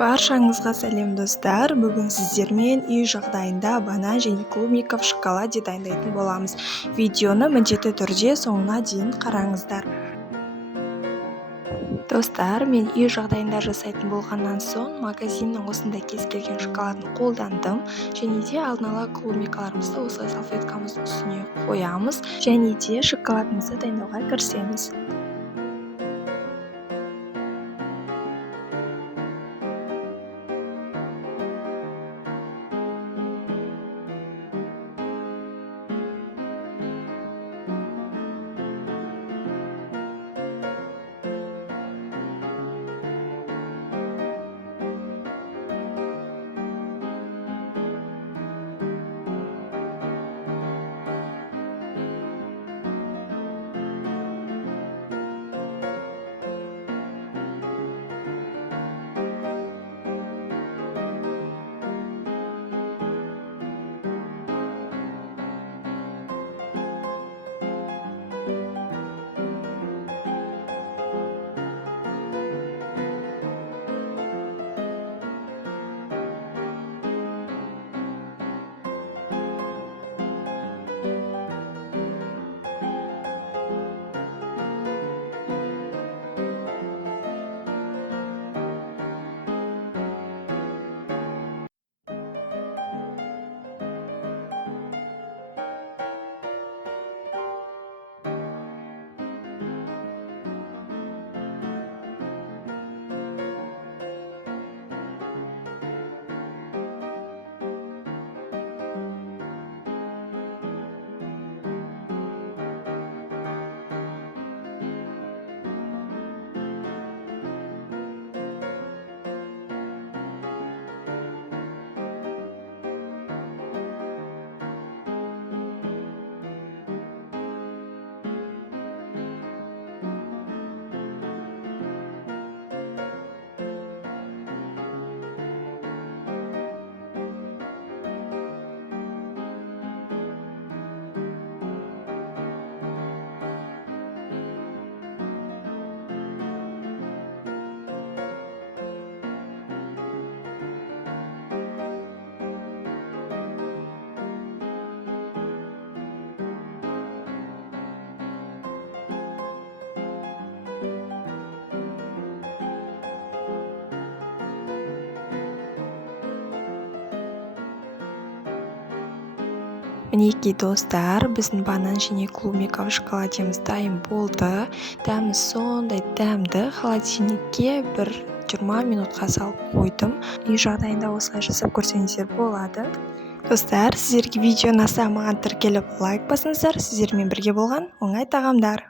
Баршаңызға сәлем достар. Бүгін сіздермен үй жағдайында банан және клубника в шоколаде дайындайтын боламыз. Видеоны міндетті түрде соңына дейін қараңыздар. Достар, мен үй жағдайында жасайтын болғаннан соң магазиннің осындай кез келген шоколадын қолдандым. Және де алдын ала клубникаларымызды осылай салфеткамыздың үстіне қоямыз. Және де шоколадымызды дайындауға кірісеміз. Мінекей достар, біздің банан және клубника в шоколадеміз дайын болды. Дәмі сондай дәмді. Холодильникке бір 20 минутқа салып қойдым. Үй жағдайында осылай жасап көрсеңіздер болады. Достар, сіздерге видео ұнаса маған тіркеліп лайк басыңыздар. Сіздермен бірге болған оңай тағамдар.